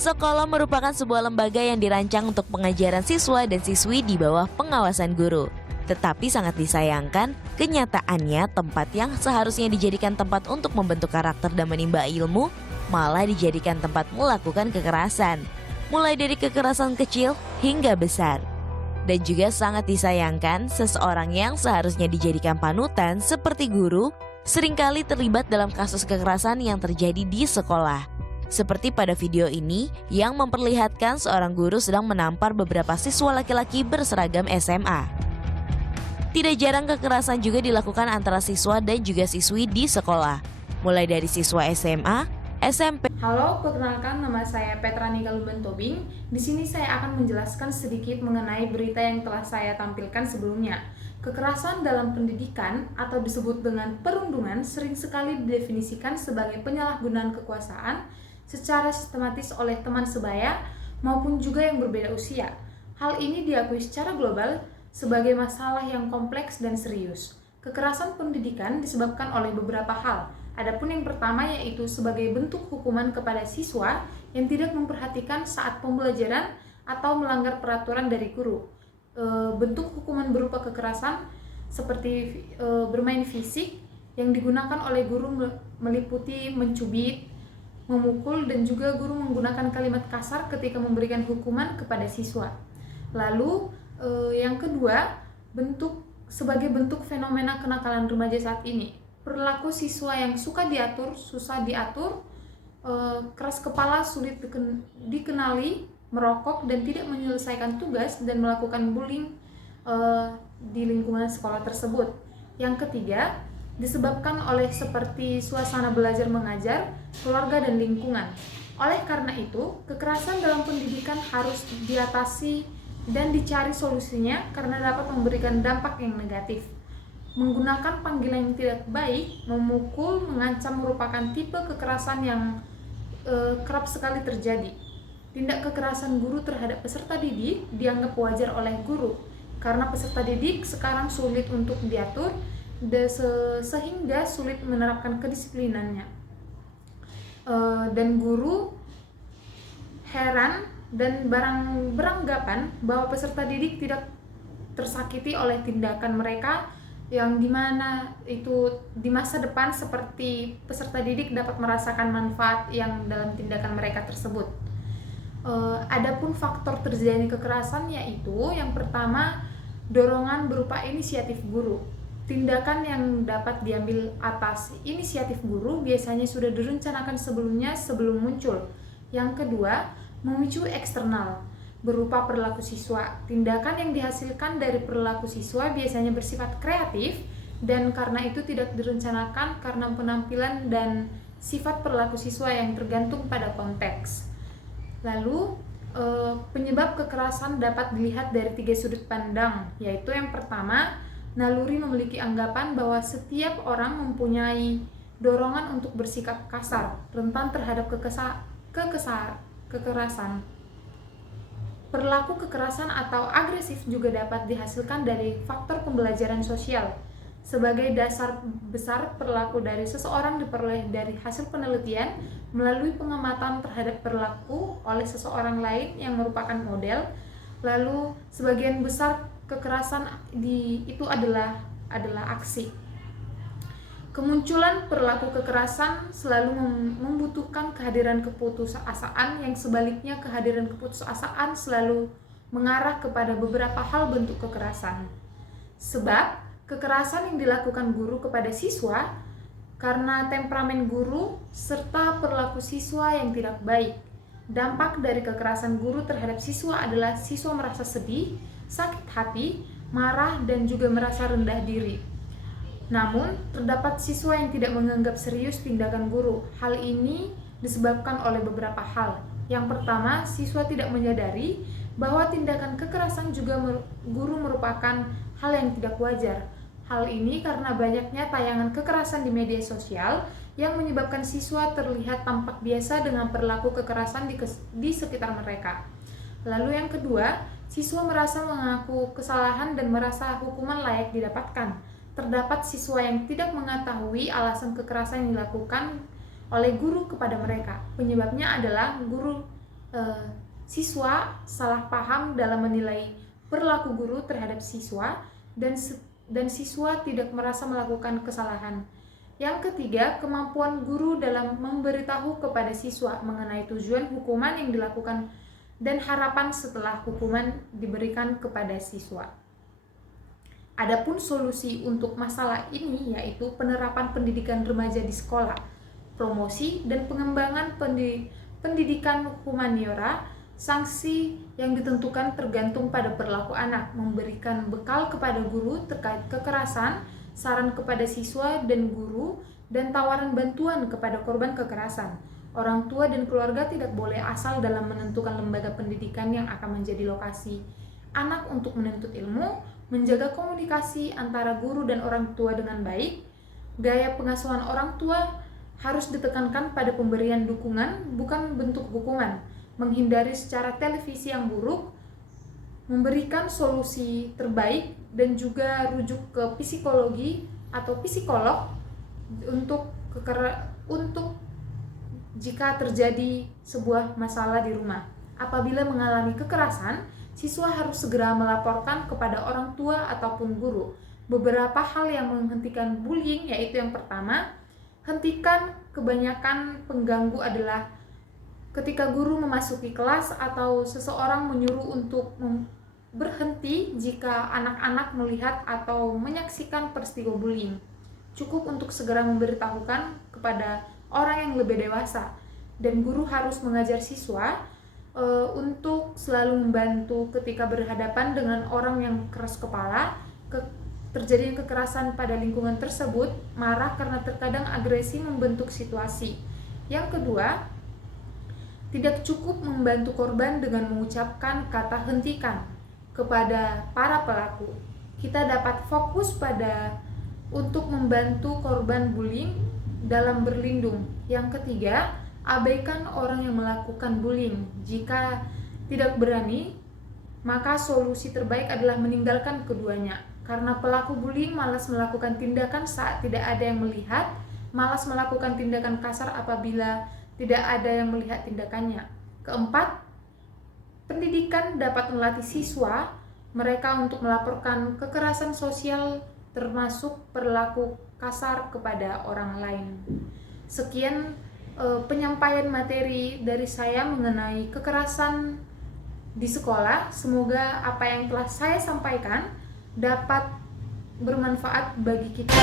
Sekolah merupakan sebuah lembaga yang dirancang untuk pengajaran siswa dan siswi di bawah pengawasan guru. Tetapi sangat disayangkan, kenyataannya tempat yang seharusnya dijadikan tempat untuk membentuk karakter dan menimba ilmu, malah dijadikan tempat melakukan kekerasan. Mulai dari kekerasan kecil hingga besar. Dan juga sangat disayangkan, seseorang yang seharusnya dijadikan panutan seperti guru, seringkali terlibat dalam kasus kekerasan yang terjadi di sekolah. Seperti pada video ini yang memperlihatkan seorang guru sedang menampar beberapa siswa laki-laki berseragam SMA. Tidak jarang kekerasan juga dilakukan antara siswa dan juga siswi di sekolah, mulai dari siswa SMA, SMP. Halo, perkenalkan nama saya Petra Nigaluben Tobing. Di sini saya akan menjelaskan sedikit mengenai berita yang telah saya tampilkan sebelumnya. Kekerasan dalam pendidikan atau disebut dengan perundungan sering sekali didefinisikan sebagai penyalahgunaan kekuasaan secara sistematis oleh teman sebaya maupun juga yang berbeda usia. Hal ini diakui secara global sebagai masalah yang kompleks dan serius. Kekerasan pendidikan disebabkan oleh beberapa hal. Adapun yang pertama yaitu sebagai bentuk hukuman kepada siswa yang tidak memperhatikan saat pembelajaran atau melanggar peraturan dari guru. Bentuk hukuman berupa kekerasan seperti bermain fisik yang digunakan oleh guru meliputi mencubit, memukul, dan juga guru menggunakan kalimat kasar ketika memberikan hukuman kepada siswa. Lalu yang kedua, sebagai bentuk fenomena kenakalan remaja saat ini, perilaku siswa yang suka diatur, susah diatur, keras kepala, sulit dikenali, merokok, dan tidak menyelesaikan tugas dan melakukan bullying di lingkungan sekolah tersebut. Yang ketiga, disebabkan oleh seperti suasana belajar mengajar, keluarga, dan lingkungan. Oleh karena itu, kekerasan dalam pendidikan harus diatasi dan dicari solusinya karena dapat memberikan dampak yang negatif. Menggunakan panggilan yang tidak baik, memukul, mengancam merupakan tipe kekerasan yang kerap sekali terjadi. Tindak kekerasan guru terhadap peserta didik dianggap wajar oleh guru karena peserta didik sekarang sulit untuk diatur sehingga sulit menerapkan kedisiplinannya. Dan guru heran dan beranggapan bahwa peserta didik tidak tersakiti oleh tindakan mereka, yang dimana itu di masa depan seperti peserta didik dapat merasakan manfaat yang dalam tindakan mereka tersebut. Adapun faktor terjadi kekerasan yaitu yang pertama, dorongan berupa inisiatif guru. Tindakan yang dapat diambil atas inisiatif guru biasanya sudah direncanakan sebelumnya sebelum muncul. Yang kedua, memicu eksternal berupa perilaku siswa. Tindakan yang dihasilkan dari perilaku siswa biasanya bersifat kreatif dan karena itu tidak direncanakan karena penampilan dan sifat perilaku siswa yang tergantung pada konteks. Lalu, penyebab kekerasan dapat dilihat dari 3 sudut pandang, yaitu yang pertama, naluri memiliki anggapan bahwa setiap orang mempunyai dorongan untuk bersikap kasar, rentan terhadap kekerasan. Perilaku kekerasan atau agresif juga dapat dihasilkan dari faktor pembelajaran sosial. Sebagai dasar besar, perilaku dari seseorang diperoleh dari hasil penelitian melalui pengamatan terhadap perilaku oleh seseorang lain yang merupakan model. Lalu sebagian besar kekerasan itu adalah aksi. Kemunculan perilaku kekerasan selalu membutuhkan kehadiran keputusasaan, yang sebaliknya kehadiran keputusasaan selalu mengarah kepada beberapa hal bentuk kekerasan. Sebab kekerasan yang dilakukan guru kepada siswa karena temperamen guru serta perilaku siswa yang tidak baik. Dampak dari kekerasan guru terhadap siswa adalah siswa merasa sedih, sakit hati, marah, dan juga merasa rendah diri. Namun, terdapat siswa yang tidak menganggap serius tindakan guru. Hal ini disebabkan oleh beberapa hal. Yang pertama, siswa tidak menyadari bahwa tindakan kekerasan juga guru merupakan hal yang tidak wajar. Hal ini karena banyaknya tayangan kekerasan di media sosial yang menyebabkan siswa terlihat tampak biasa dengan perilaku kekerasan di sekitar mereka. Lalu yang kedua, siswa merasa mengaku kesalahan dan merasa hukuman layak didapatkan. Terdapat siswa yang tidak mengetahui alasan kekerasan yang dilakukan oleh guru kepada mereka. Penyebabnya adalah guru siswa salah paham dalam menilai perilaku guru terhadap siswa dan siswa tidak merasa melakukan kesalahan. Yang ketiga, kemampuan guru dalam memberitahu kepada siswa mengenai tujuan hukuman yang dilakukan dan harapan setelah hukuman diberikan kepada siswa. Adapun solusi untuk masalah ini yaitu penerapan pendidikan remaja di sekolah, promosi dan pengembangan pendidikan humaniora, sanksi yang ditentukan tergantung pada perilaku anak, memberikan bekal kepada guru terkait kekerasan, saran kepada siswa dan guru, dan tawaran bantuan kepada korban kekerasan. Orang tua dan keluarga tidak boleh asal dalam menentukan lembaga pendidikan yang akan menjadi lokasi anak untuk menuntut ilmu, menjaga komunikasi antara guru dan orang tua dengan baik. Gaya pengasuhan orang tua harus ditekankan pada pemberian dukungan, bukan bentuk hukuman, menghindari secara televisi yang buruk, memberikan solusi terbaik, dan juga rujuk ke psikologi atau psikolog untuk jika terjadi sebuah masalah di rumah. Apabila mengalami kekerasan, siswa harus segera melaporkan kepada orang tua ataupun guru. Beberapa hal yang menghentikan bullying yaitu yang pertama, hentikan kebanyakan pengganggu adalah ketika guru memasuki kelas atau seseorang menyuruh untuk berhenti jika anak-anak melihat atau menyaksikan peristiwa bullying. Cukup untuk segera memberitahukan kepada orang yang lebih dewasa, dan guru harus mengajar siswa untuk selalu membantu ketika berhadapan dengan orang yang keras kepala. Terjadinya kekerasan pada lingkungan tersebut, marah karena terkadang agresi membentuk situasi. Yang kedua, tidak cukup membantu korban dengan mengucapkan kata hentikan kepada para pelaku. Kita dapat fokus untuk membantu korban bullying dalam berlindung. Yang ketiga, abaikan orang yang melakukan bullying. Jika tidak berani, maka solusi terbaik adalah meninggalkan keduanya. Karena pelaku bullying malas melakukan tindakan saat tidak ada yang melihat, malas melakukan tindakan kasar apabila tidak ada yang melihat tindakannya. Keempat, pendidikan dapat melatih siswa mereka untuk melaporkan kekerasan sosial termasuk perilaku kasar kepada orang lain. Sekian penyampaian materi dari saya mengenai kekerasan di sekolah. Semoga apa yang telah saya sampaikan dapat bermanfaat bagi kita.